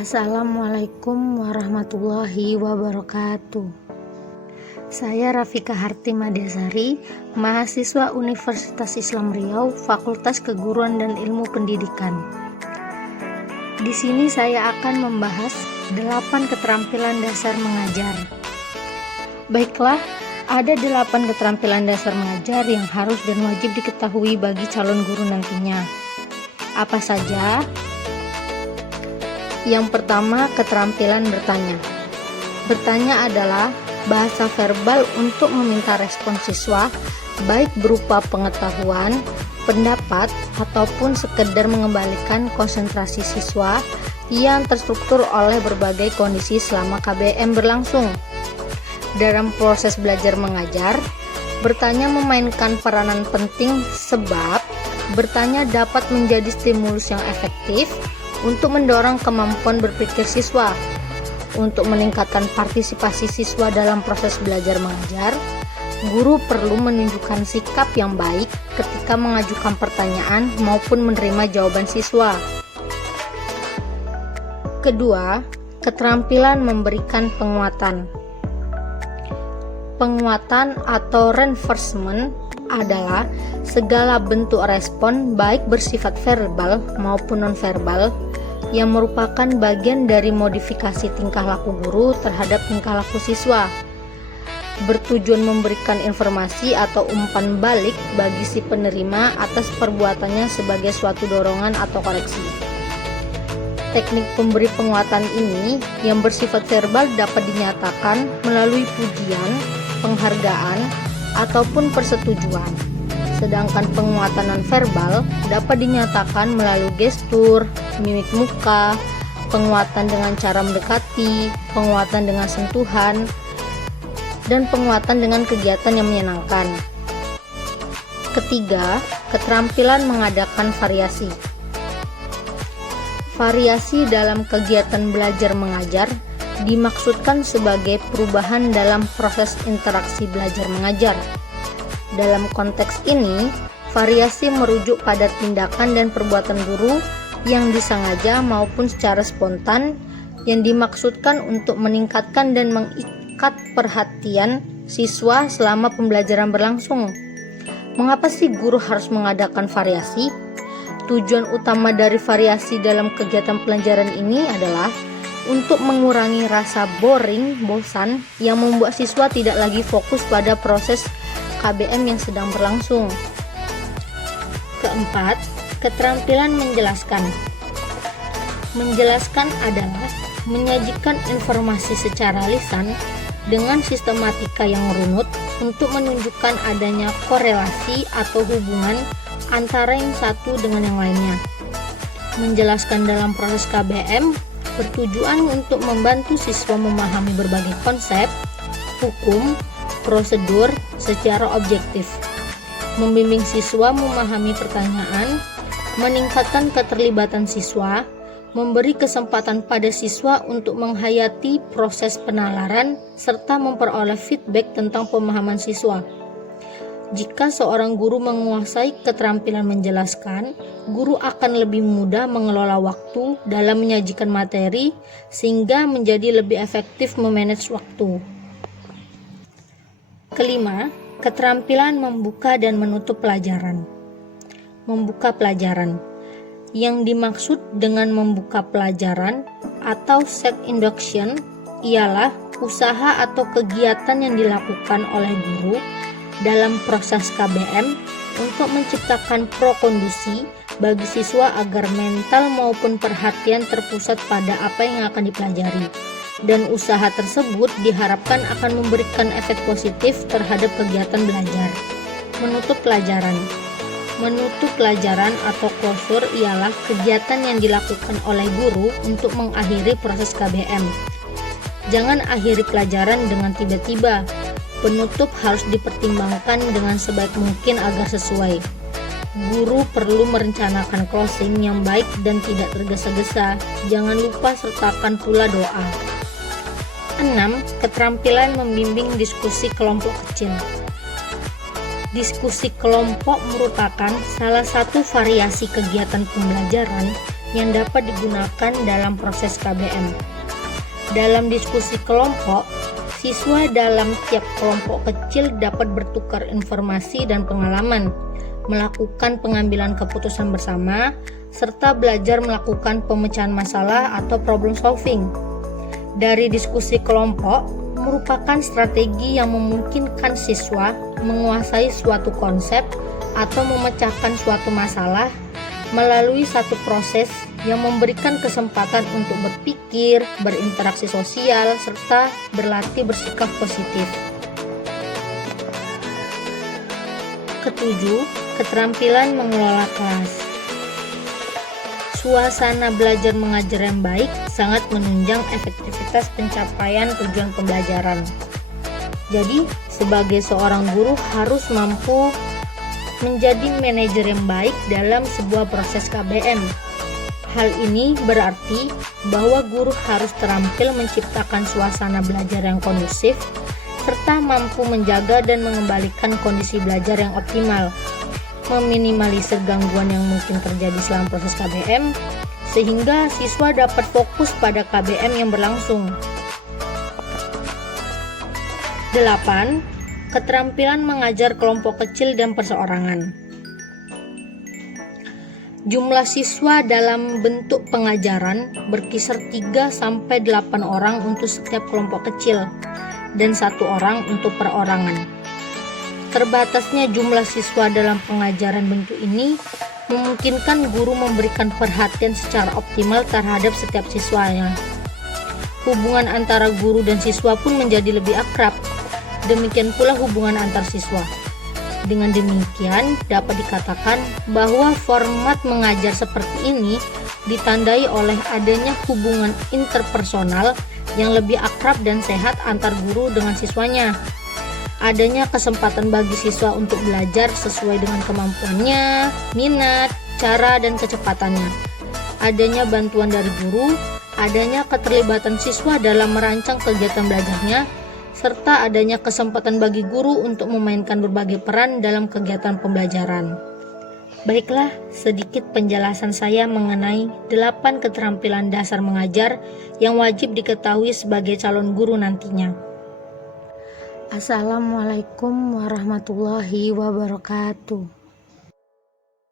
Assalamualaikum warahmatullahi wabarakatuh. Saya Rafika Harti Madasari, mahasiswa Universitas Islam Riau, Fakultas Keguruan dan Ilmu Pendidikan. Di sini saya akan membahas 8 keterampilan dasar mengajar. Baiklah, ada 8 keterampilan dasar mengajar yang harus dan wajib diketahui bagi calon guru nantinya. Apa saja? Yang pertama, keterampilan bertanya. Bertanya adalah bahasa verbal untuk meminta respon siswa, baik berupa pengetahuan, pendapat, ataupun sekedar mengembalikan konsentrasi siswa yang terstruktur oleh berbagai kondisi selama KBM berlangsung. Dalam proses belajar mengajar, bertanya memainkan peranan penting sebab bertanya dapat menjadi stimulus yang efektif untuk mendorong kemampuan berpikir siswa. Untuk meningkatkan partisipasi siswa dalam proses belajar mengajar, guru perlu menunjukkan sikap yang baik ketika mengajukan pertanyaan maupun menerima jawaban siswa. Kedua, keterampilan memberikan penguatan. Penguatan atau reinforcement adalah segala bentuk respon baik bersifat verbal maupun nonverbal yang merupakan bagian dari modifikasi tingkah laku guru terhadap tingkah laku siswa, bertujuan memberikan informasi atau umpan balik bagi si penerima atas perbuatannya sebagai suatu dorongan atau koreksi. Teknik pemberi penguatan ini yang bersifat verbal dapat dinyatakan melalui pujian, penghargaan, ataupun persetujuan. Sedangkan penguatan nonverbal dapat dinyatakan melalui gestur, mimik muka, penguatan dengan cara mendekati, penguatan dengan sentuhan, dan penguatan dengan kegiatan yang menyenangkan. Ketiga, keterampilan mengadakan variasi. Variasi dalam kegiatan belajar mengajar dimaksudkan sebagai perubahan dalam proses interaksi belajar mengajar. Dalam konteks ini, variasi merujuk pada tindakan dan perbuatan guru yang disengaja maupun secara spontan yang dimaksudkan untuk meningkatkan dan mengikat perhatian siswa selama pembelajaran berlangsung. Mengapa sih guru harus mengadakan variasi? Tujuan utama dari variasi dalam kegiatan pelajaran ini adalah untuk mengurangi rasa bosan yang membuat siswa tidak lagi fokus pada proses KBM yang sedang berlangsung. Keempat, keterampilan menjelaskan. Menjelaskan adalah menyajikan informasi secara lisan dengan sistematika yang runut untuk menunjukkan adanya korelasi atau hubungan antara yang satu dengan yang lainnya. Menjelaskan dalam proses KBM bertujuan untuk membantu siswa memahami berbagai konsep, hukum, prosedur secara objektif, membimbing siswa memahami pertanyaan, meningkatkan keterlibatan siswa, memberi kesempatan pada siswa untuk menghayati proses penalaran, serta memperoleh feedback tentang pemahaman siswa. Jika seorang guru menguasai keterampilan menjelaskan, guru akan lebih mudah mengelola waktu dalam menyajikan materi sehingga menjadi lebih efektif memanage waktu. Kelima, keterampilan membuka dan menutup pelajaran. Membuka pelajaran. Yang dimaksud dengan membuka pelajaran atau set induction ialah usaha atau kegiatan yang dilakukan oleh guru dalam proses KBM untuk menciptakan prakondusi bagi siswa agar mental maupun perhatian terpusat pada apa yang akan dipelajari. Dan usaha tersebut diharapkan akan memberikan efek positif terhadap kegiatan belajar. Menutup pelajaran. Menutup pelajaran atau closure ialah kegiatan yang dilakukan oleh guru untuk mengakhiri proses KBM. Jangan akhiri pelajaran dengan tiba-tiba. Penutup harus dipertimbangkan dengan sebaik mungkin agar sesuai. Guru perlu merencanakan closing yang baik dan tidak tergesa-gesa. Jangan lupa sertakan pula doa. 6. Keterampilan membimbing diskusi kelompok kecil. Diskusi kelompok merupakan salah satu variasi kegiatan pembelajaran yang dapat digunakan dalam proses KBM. Dalam diskusi kelompok, siswa dalam tiap kelompok kecil dapat bertukar informasi dan pengalaman, melakukan pengambilan keputusan bersama, serta belajar melakukan pemecahan masalah atau problem solving. Dari diskusi kelompok merupakan strategi yang memungkinkan siswa menguasai suatu konsep atau memecahkan suatu masalah melalui satu proses yang memberikan kesempatan untuk berpikir, berinteraksi sosial, serta berlatih bersikap positif. Ketujuh, keterampilan mengelola kelas. Suasana belajar mengajar yang baik sangat menunjang efektivitas pencapaian tujuan pembelajaran. Jadi, sebagai seorang guru harus mampu menjadi manajer yang baik dalam sebuah proses KBM. Hal ini berarti bahwa guru harus terampil menciptakan suasana belajar yang kondusif, serta mampu menjaga dan mengembalikan kondisi belajar yang optimal, meminimalisir gangguan yang mungkin terjadi selama proses KBM, sehingga siswa dapat fokus pada KBM yang berlangsung. 8. Keterampilan mengajar kelompok kecil dan perseorangan. Jumlah siswa dalam bentuk pengajaran berkisar 3-8 orang untuk setiap kelompok kecil dan 1 orang untuk perorangan. Terbatasnya jumlah siswa dalam pengajaran bentuk ini memungkinkan guru memberikan perhatian secara optimal terhadap setiap siswanya. Hubungan antara guru dan siswa pun menjadi lebih akrab. Demikian pula hubungan antar siswa. Dengan demikian, dapat dikatakan bahwa format mengajar seperti ini ditandai oleh adanya hubungan interpersonal yang lebih akrab dan sehat antar guru dengan siswanya. Adanya kesempatan bagi siswa untuk belajar sesuai dengan kemampuannya, minat, cara, dan kecepatannya. Adanya bantuan dari guru, adanya keterlibatan siswa dalam merancang kegiatan belajarnya, serta adanya kesempatan bagi guru untuk memainkan berbagai peran dalam kegiatan pembelajaran. Baiklah, sedikit penjelasan saya mengenai 8 keterampilan dasar mengajar yang wajib diketahui sebagai calon guru nantinya. Assalamualaikum warahmatullahi wabarakatuh.